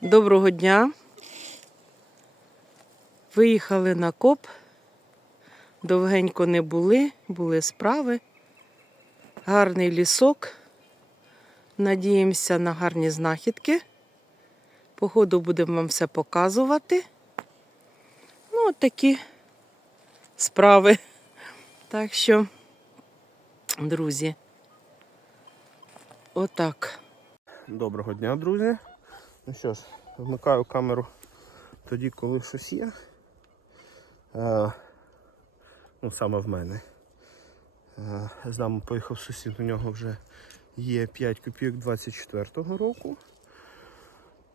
Доброго дня. Виїхали на коп. Довгенько не були, були справи. Гарний лісок. Надіємося на гарні знахідки. По ходу будемо вам все показувати. Ну, от такі справи. Так що, друзі, отак. Доброго дня, друзі. Ну що ж, вмикаю камеру тоді, коли щось є. Е, ну, саме в мене. Е, з нами поїхав сусід, у нього вже є 5 копійок 24-го року.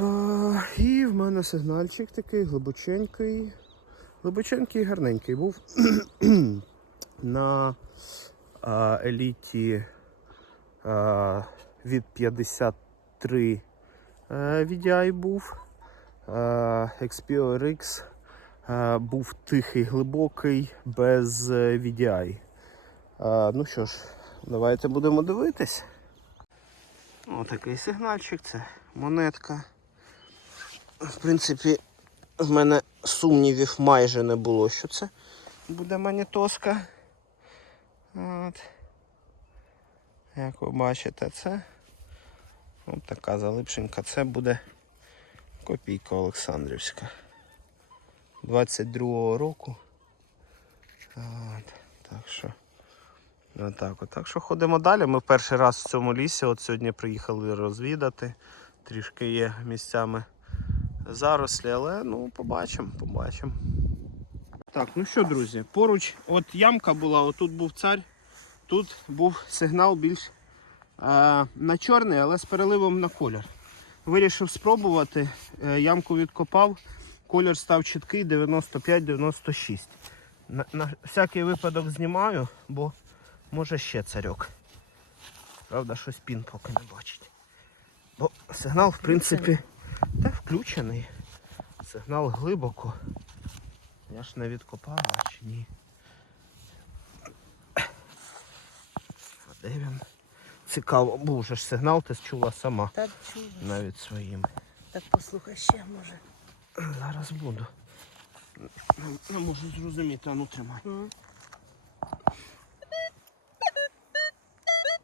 Е, і в мене сигнальчик такий глибоченький. Глибоченький і гарненький був на е, еліті е, від 53 е, VDI був. Е, XPO е, був тихий, глибокий, без е, VDI. Е, ну що ж, давайте будемо дивитись. Отакий сигнальчик, це монетка. В принципі, в мене сумнівів майже не було, що це буде монетоска. От. Як ви бачите, це от така залипшенька. Це буде копійка Олександрівська. 22-го року. От, так що. Отак, от. що ходимо далі. Ми перший раз в цьому лісі. От сьогодні приїхали розвідати. Трішки є місцями зарослі, але ну побачимо, побачимо. Так, ну що, друзі, поруч от ямка була, отут був цар. Тут був сигнал більш на чорний, але з переливом на колір. Вирішив спробувати, е, ямку відкопав, колір став чіткий 95-96. На, на всякий випадок знімаю, бо може ще царьок. Правда, щось пін поки не бачить. Бо сигнал, в принципі, та включений. Сигнал глибоко. Я ж не відкопав, а чи ні. А де він? Цікаво, був же ж сигнал, ти чула сама. Так чую. Навіть своїм. Так послухай ще може. Зараз буду. Не, не можу зрозуміти, а ну тримай.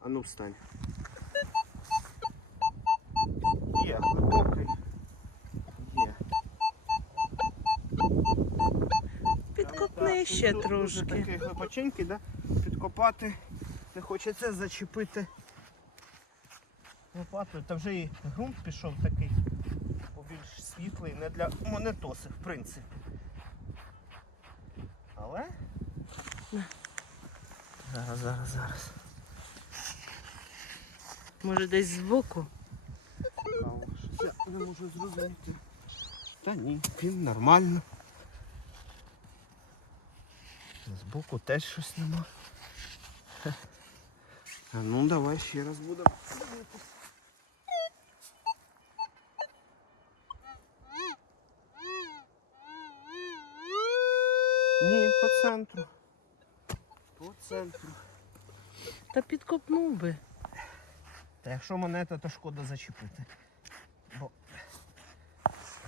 А ну встань. Є, глибокий. Є. Підкопни ще ну, трошки. Такий глибоченький, да? Підкопати. Не хочеться зачепити лопатою. Та вже і ґрунт пішов такий побільш світлий, не для монетоси, в принципі. Але. Зараз, зараз, зараз. Може десь збоку. Щось я не можу зрозуміти. Та ні, він нормально. Збоку теж щось нема. А ну давай ще раз будемо. Ні, по центру. По центру. Та підкопнув би. Та якщо монета, то шкода зачепити. Бо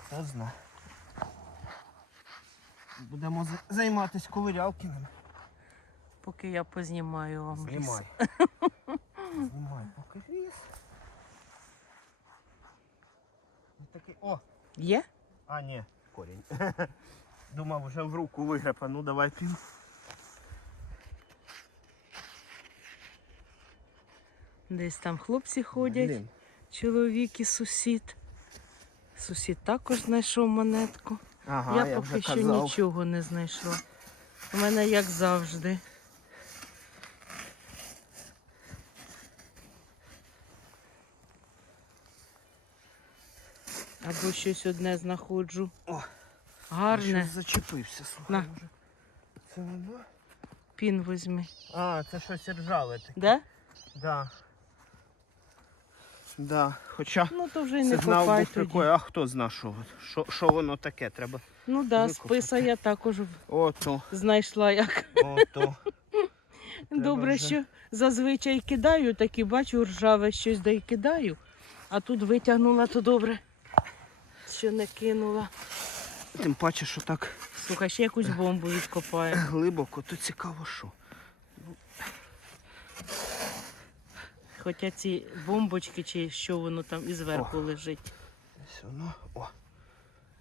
хто зна. Будемо за- займатися ковирялкіним. Поки я познімаю вам. Знімай. Знімай поки ліс. Такий, о! Є? А, ні, корінь. Думав, вже в руку вигреб, а ну давай пін. Десь там хлопці ходять, Блін. чоловік і сусід. Сусід також знайшов монетку. Ага, я, я, поки вже що казав. нічого не знайшла. У мене як завжди. Або щось одне знаходжу. О, Гарне. Щось зачепився, слухай. На. Може. Це воно? Пін візьми. А, це щось ржаве таке. Да? Да. Да. Хоча Ну то вже й не сигнал копай був тоді. такий, а хто зна, що, що, що воно таке треба. Ну да, викопати. списа я також Ото, знайшла як. ото. Добре, вже. що зазвичай кидаю, так і бачу ржаве щось да й кидаю. А тут витягнула, то добре. що не кинула. Тим паче, що так Слухай, ще якусь бомбу відкопає. глибоко, то цікаво, що. Хоча ці бомбочки чи що воно там і зверху лежить. Ось воно. О.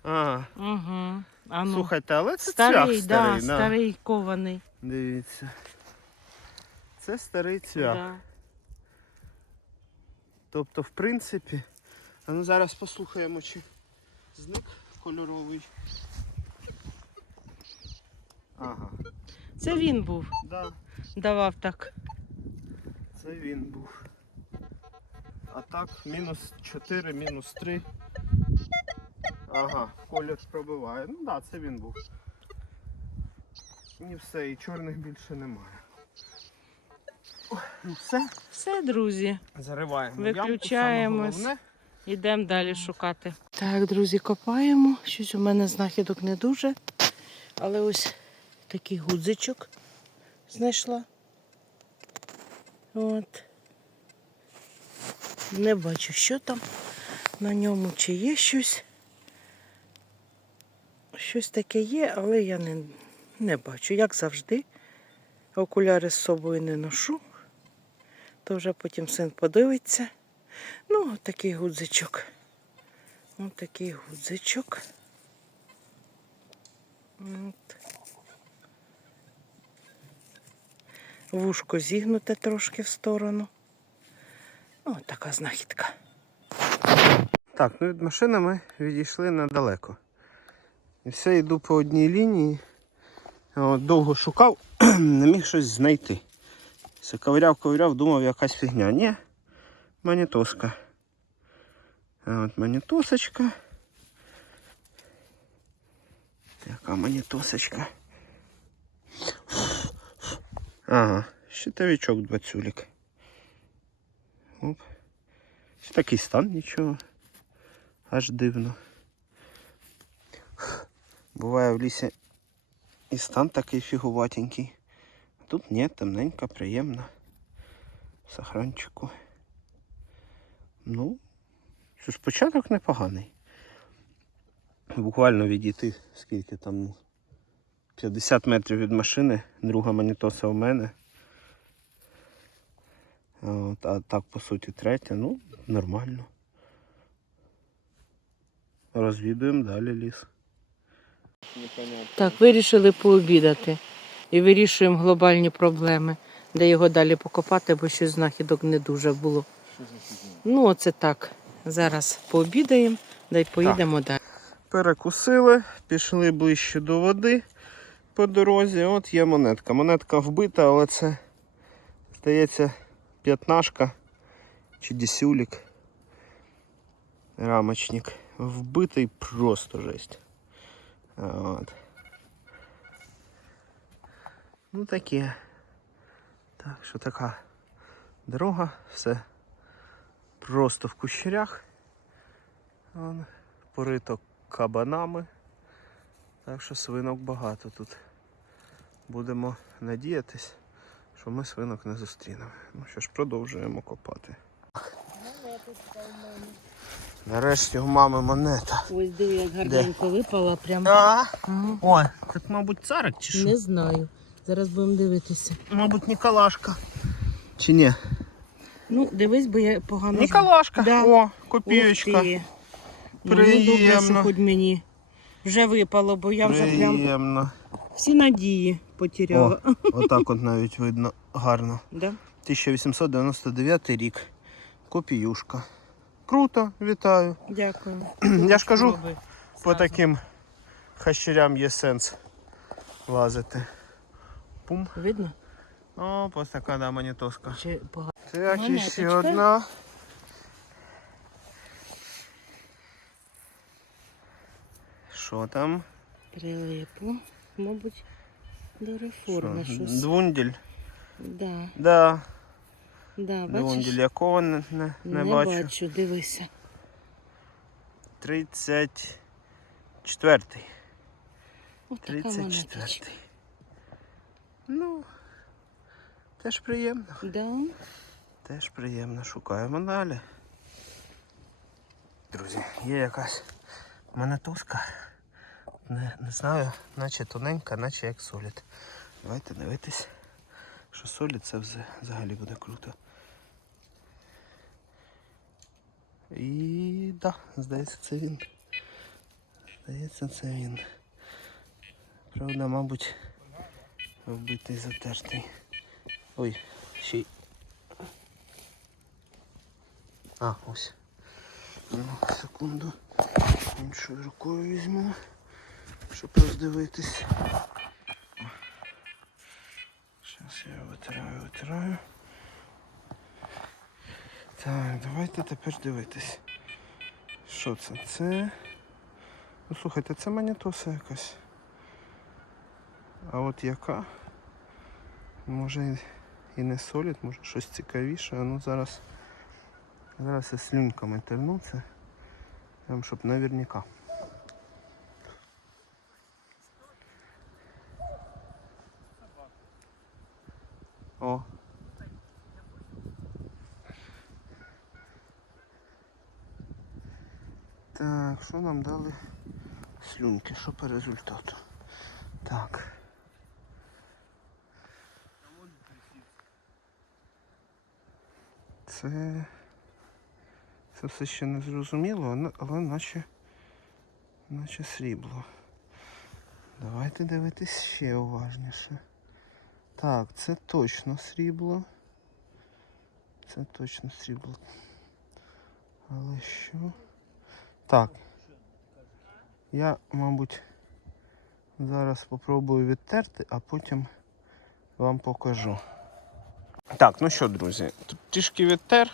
А, Угу. А ну. слухайте, але це старий, цвях да, старий. на. старий кований. Дивіться. Це старий цвях. Да. Тобто, в принципі, а ну зараз послухаємо, чи зник кольоровий. Ага, Це він був, да, давав так. це він був. А так, мінус 4, мінус 3. Ага, колір пробиває. Ну так, да, це він був. І все, і чорних більше немає. О, Ну все. Все, друзі, Зариваємо. Виключаємось. Ямку, саме йдемо далі шукати. Так, друзі, копаємо. Щось у мене знахідок не дуже. Але ось такий гудзичок знайшла. От. Не бачу, що там на ньому, чи є щось. Щось таке є, але я не, не бачу. Як завжди. Окуляри з собою не ношу. То вже потім син подивиться. Ну, такий гудзичок. Ось такий гудзичок. От. Вушко зігнуте трошки в сторону. Ось така знахідка. Так, ну від машини ми відійшли недалеко. І все йду по одній лінії. От, довго шукав, не міг щось знайти. Все ковиряв, ковиряв, думав якась фігня. Ні, манітоска. А От манітосочка. Яка манітосочка. Ага, щитовичок двадцюлік. Оп. Такий стан, нічого. Аж дивно. Буває в лісі і стан такий фігуватенький. Тут ні, темненько, приємно. В сахранчику. Ну, що ж, початок непоганий. Буквально відійти, скільки там, ну, 50 метрів від машини, друга манітоса у мене. От, а так, по суті, третя, ну, нормально. Розвідуємо далі ліс. Так, вирішили пообідати і вирішуємо глобальні проблеми, де його далі покопати, бо щось знахідок не дуже було. Ну, оце так. Зараз пообідаємо, да й поїдемо далі. Перекусили, пішли ближче до води по дорозі. От є монетка. Монетка вбита, але це, здається, п'ятнашка чи десюлік. Рамочник. Вбитий просто жесть. От. Ну таке. Так, що така дорога, все просто в кущерях. Вон, порито кабанами. Так що свинок багато тут. Будемо надіятись, що ми свинок не зустрінемо. Ну що ж, продовжуємо копати. Нарешті у мами монета. Ось диви, як гарненько випала, прям. А? Ага. Ой, так мабуть царик чи що? Не знаю. Зараз будемо дивитися. Мабуть, Ніколашка. Чи ні? Ну, дивись, бо я погано. Ніколашка. Да. О, Ух копієчка. ти. Ну, добре, що Приємно. хоч мені. Вже випало, бо я вже прям Приємно. всі надії потеряла. Отак от навіть видно гарно. Да? 1899 рік. Копіюшка. Круто, вітаю. Дякую. Я ж кажу, Спробуй по таким хащерям є сенс лазити. Пум. Видно? О, ось така да, монітоска. Чи погано? Так, і ще одна. Що там? Прилипло. Мабуть, до реформи Що? щось. Двундель. Да, Да, да, двундель. бачиш? Якого не, не, не, Не бачу. бачу, дивися. 34. Ось така монеточка. 34. Ну, теж приємно. Да. Теж приємно. Шукаємо далі. Друзі, є якась тоска. Не, не знаю, наче тоненька, наче як солід. Давайте дивитись, що солід це взагалі буде круто. І да, здається, це він. Здається, це він. Правда, мабуть, вбитий затертий. Ой, ще й. А, ось. Ну, секунду. Іншою рукою візьму, щоб роздивитись. Зараз я витираю, витираю. Так, давайте тепер дивитись. Що це? Це. Ну слухайте, це манітоса якась. А от яка? Може і- не солід, може щось цікавіше. А ну зараз. Зараз я слюньками терну це. Прям щоб наверняка. О. Так, що нам дали слюнки? Що по результату? Так. Це. Це все ще не зрозуміло, але- наче. наче срібло. Давайте дивитись ще уважніше. Так, це точно срібло. Це точно срібло. Але що? Так. Я, мабуть, зараз спробую відтерти, а потім вам покажу. Так, ну що, друзі, тут трішки відтер.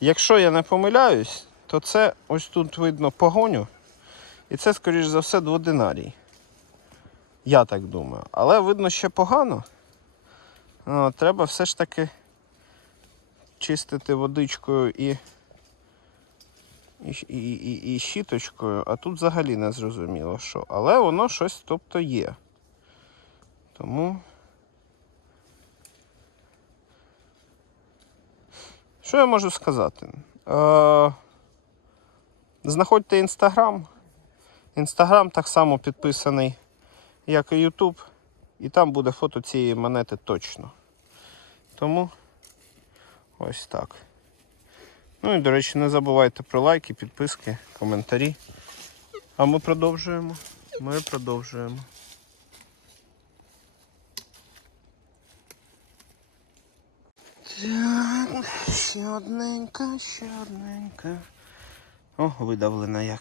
Якщо я не помиляюсь, то це ось тут видно погоню. І це, скоріш за все, дводинарій. Я так думаю. Але видно ще погано. О, треба все ж таки чистити водичкою і, і, і, і, і щіточкою, а тут взагалі не зрозуміло що. Але воно щось тобто є. Тому. Що я можу сказати? Е, знаходьте інстаграм. Інстаграм так само підписаний, як і Ютуб. І там буде фото цієї монети точно. Тому ось так. Ну і, до речі, не забувайте про лайки, підписки, коментарі. А ми продовжуємо. Ми продовжуємо. Так, ще одненька, ще одненька. О, видавлена як.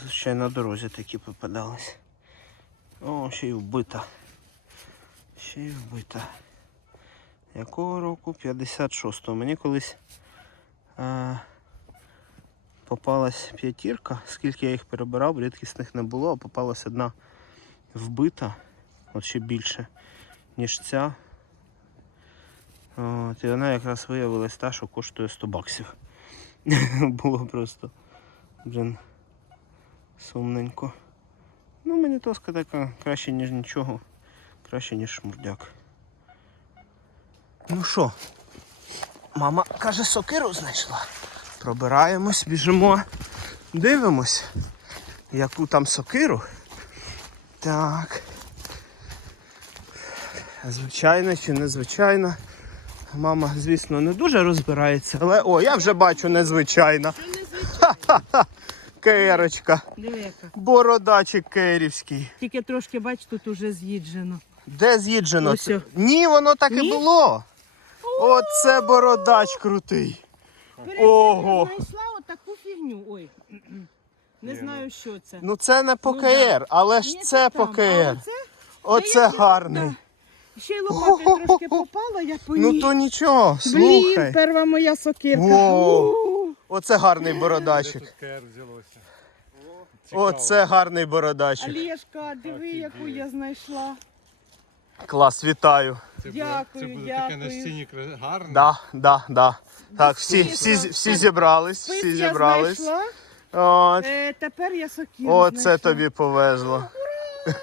Звичайно, на дорозі такі попадались. О, ще й вбита. Ще й вбита. Якого року? 56-го. Мені колись а, попалась п'ятірка. Скільки я їх перебирав, рідкісних не було, а попалась одна вбита, от ще більше, ніж ця. От, і вона якраз виявилась та, що коштує 100 баксів. Було просто блін, сумненько. Ну, мені тоска така краще, ніж нічого. Краще, ніж шмурдяк. Ну що, мама каже, сокиру знайшла. Пробираємось, біжимо, дивимось, яку там сокиру. Так. Звичайно чи незвичайно. Мама, звісно, не дуже розбирається, але о, я вже бачу. Керочка. Диви яка. Бородачик керівський. Тільки трошки, бач, тут уже з'їджено. Де з'їджено? Ось це? Ні, воно так і Ні? було. Оце бородач крутий. Ого. Знайшла отаку фігню. Ой. Не знаю, що це. Ну це не Ну, але ж це по там. КР. А оце Оце гарний. Ще й лопатою трошки попала, я по Ну ній. то нічого, Блін, слухай. перша моя сокирка. О. У. Оце гарний бородачик. Взялося. Оце гарний бородачик. Олєшка, диви, яку я знайшла. Клас, вітаю. Це буде, Дякую, це буде таке на дякую. стіні кра- гарне. Да, да, да. Так, всі, всі, всі зібрались, Спис всі я зібрались. знайшла, От. е, тепер я сокиру Оце знайшла. тобі повезло.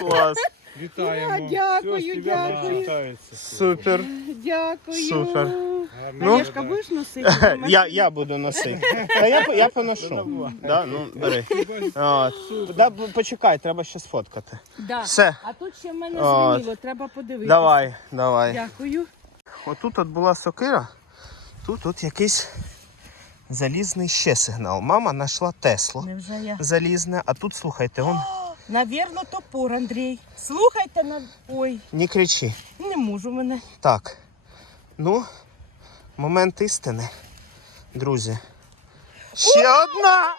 Клас. Вітаємо. Я дякую, Все, дякую. Супер. Дякую. Супер. Ну. Олешка, будеш носити? Я, я буду носити. Та я, я поношу. Да? Ну, бери. От. Да, б- почекай, треба ще сфоткати. Да. Все. А тут ще в мене От. звеніло, треба подивитися. Давай, давай. Дякую. Отут от була сокира, тут от якийсь залізний ще сигнал. Мама знайшла Теслу Невже я? залізне, а тут слухайте, он Навірно, топор, Андрій. Слухайте на. Ой, не кричи. не можу мене. Так. Ну, момент істини, друзі. Ще одна!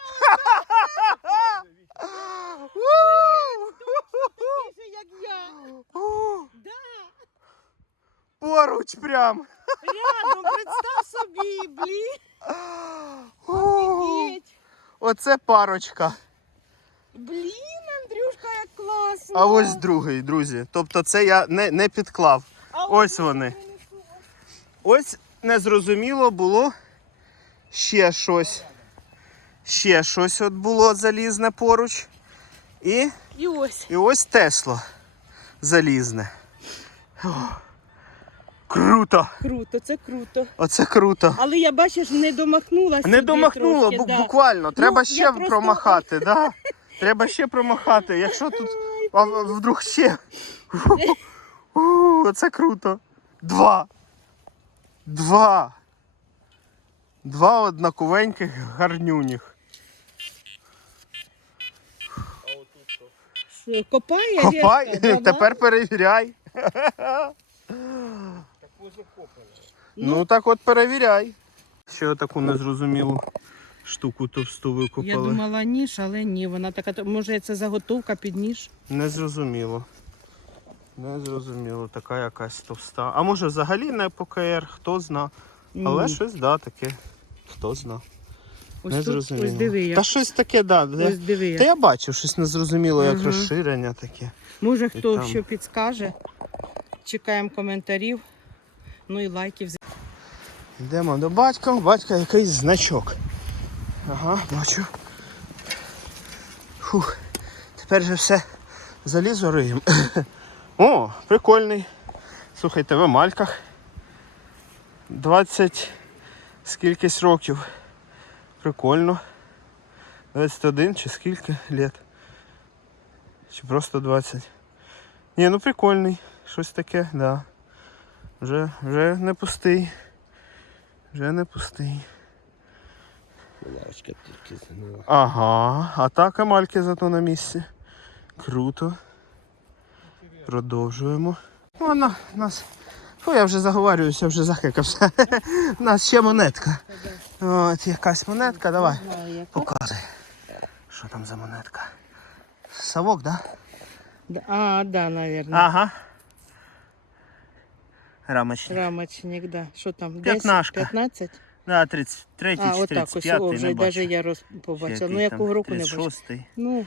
Як я. У, Да. Поруч прям. Рядом, представ собі, блін. У. Оце парочка. Блін, Андрюшка, як класно. А ось другий, друзі. Тобто це я не, не підклав. А Ось вони. Ось незрозуміло було ще щось. Ще щось от було залізне поруч. І, І ось. і ось Тесло залізне. О, круто! Круто, це круто. Оце круто. Але я бачиш, не домахнулася. Не домахнуло, бу- буквально. Треба Ну, ще просто- промахати. Да? Треба ще промахати. Якщо тут а, вдруг ще. У, Оце круто. Два. Два. Два однаковеньких гарнюніх. Копає, Копай, давай. тепер перевіряй. Ну так от перевіряй. Ще таку незрозумілу штуку товсту Я думала ніж, але ні, вона така, може це заготовка під ніж. Незрозуміло. Незрозуміло, така якась товста. А може взагалі не ПКР, хто зна. Але Ні. щось да, таке. Хто зна. ось не тут, зрозуміло. ось диви, як. Та щось таке, да. ось диви. як. Та я бачив, щось незрозуміло, як Мгм. розширення таке. Може хто там. що підскаже. Чекаємо коментарів. Ну і лайків. Йдемо до батька, батька якийсь значок. Ага, бачу. Фух. Тепер же все залізо риєм. О, прикольний. Слухайте, в емальках. 20 скількись років. Прикольно. 21 чи скільки літ? Чи просто 20. Ні, ну прикольний. Щось таке, да. Вже, вже не пустий. Вже не пустий. Лавочка тільки згнула. Ага, а так емальки зато на місці. Круто. Продовжуємо. Вона нас. Фу, я вже заговорююся, вже захикався. У нас ще монетка. От якась монетка, давай. Показуй. Що там за монетка? Совок, да? А, да, наверное. Ага. Рамочник. Рамочник, да. Що там? 10? П'ятнашка. 15? Да, 33 А, чи отак ось, 35, о, вже не бачу. навіть я роз... побачила. Ну, якого там, року не бачила. 36-й. Ну,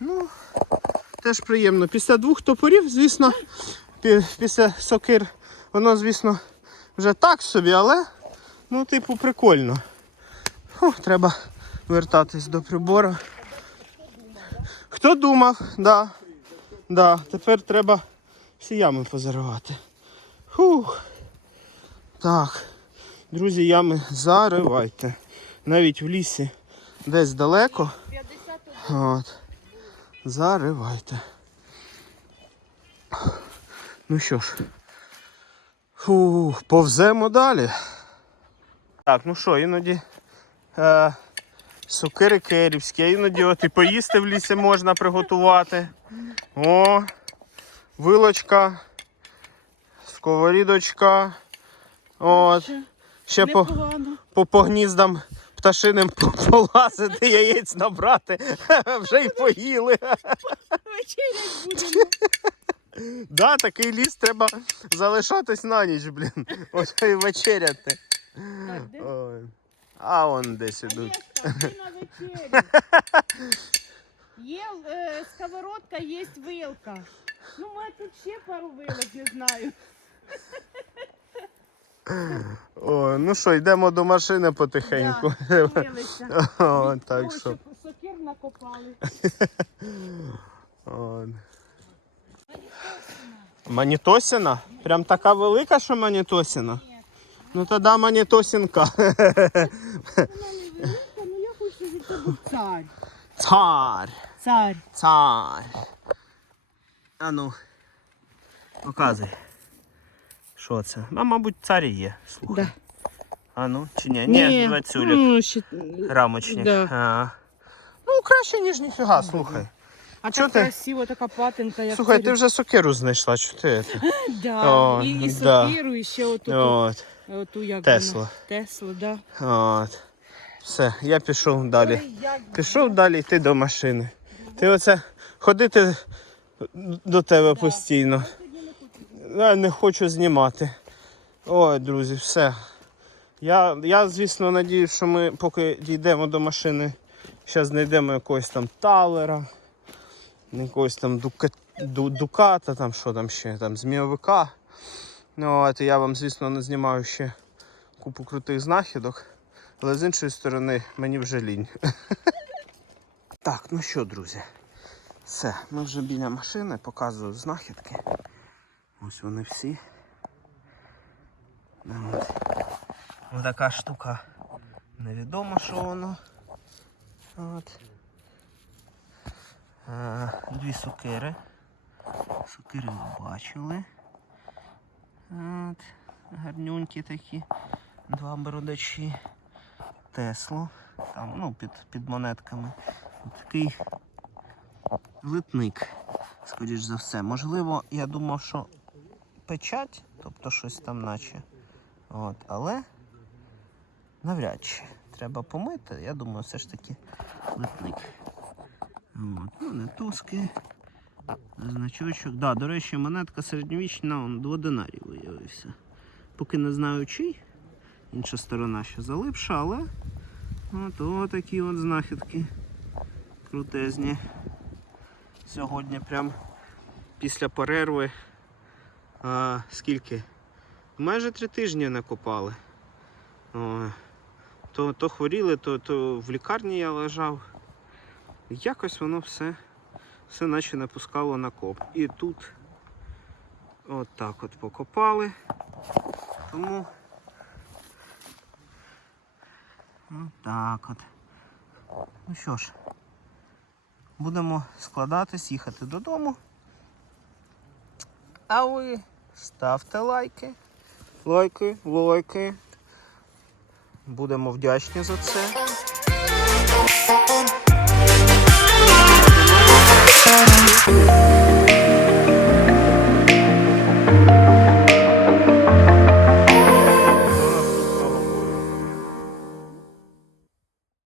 Ну, теж приємно. Після двох топорів, звісно, пі- після сокир, воно, звісно, вже так собі, але ну, типу, прикольно. Фу, треба вертатись до прибору. Хто думав, да. Да, тепер треба всі ями позаривати. Фух. Так. Друзі, ями заривайте. Навіть в лісі десь далеко. От. Заривайте. Ну що ж. Фух, повземо далі. Так, ну що, іноді е, сокири керівські, а іноді от і поїсти в лісі можна приготувати. О, вилочка, сковорідочка. От. Ще по, по, по гніздам пташиним полазити, яєць набрати. Вже й поїли. Вечерять будемо. Да, такий ліс треба залишатись на ніч, блін. Ось і вечеряти. Ой. А он десь ідуть. є е, сковородка, є вилка. Ну, у тут ще пару вилок, не знаю. О, ну що, йдемо до машини потихеньку. О, так що. сокир накопали. Манітосіна? Прям така велика, що манітосіна? Ну тоді манітосінка. Вона не велика, ну я хочу, був цар. Цар. Цар. Цар. А ну. Показуй. Що це? А, мабуть, цар є. Слухай. Да. А ну, чи ні? Ні, двадцюлік. Ну, ще... Рамочник. Да. А. Ну, краще, ніж ніфіга, слухай. А Чого так ти? красиво, така патинка, як Слухай, царю- ти вже сокиру знайшла, що ти? Да, О, і, і да. сокиру, і ще оту, От, оту як Тесла. вона? Тесла, да. от. Все, я пішов далі. Ой, як Пішов далі йти до машини. Ти оце ходити до тебе постійно. Я не хочу знімати. Ой, друзі, все. Я, я звісно, надіюсь, що ми поки дійдемо до машини, зараз знайдемо якогось там талера, якогось там дука, ду, дуката, там що там ще, там змійовика. Ну, от, я вам, звісно, не знімаю ще купу крутих знахідок. Але з іншої сторони, мені вже лінь. Так, ну що, друзі, все, ми вже біля машини, показую знахідки. Ось вони всі. Ну, От. Ось така штука. Невідомо, що воно. От. Дві сокири. Сокири ви бачили. От. Гарнюнькі такі. Два бородачі. Теслу. Там, ну, під, під монетками. Такий литник, скоріш за все. Можливо, я думав, що печать, тобто щось там наче. От, але навряд чи. Треба помити, я думаю, все ж таки литник. От, ну, не туски. Значочок. Да, до речі, монетка середньовічна, он дводинарій виявився. Поки не знаю чий. Інша сторона ще залипша, але от о, такі от знахідки крутезні. Сьогодні прям після перерви а, скільки? Майже три тижні накопали. О, то, то хворіли, то, то в лікарні я лежав. Якось воно все, все наче не пускало на коп. І тут от так от покопали. Тому так от. Ну що ж, будемо складатись, їхати додому. А ви ставте лайки. Лайки, лайки. Будемо вдячні за це.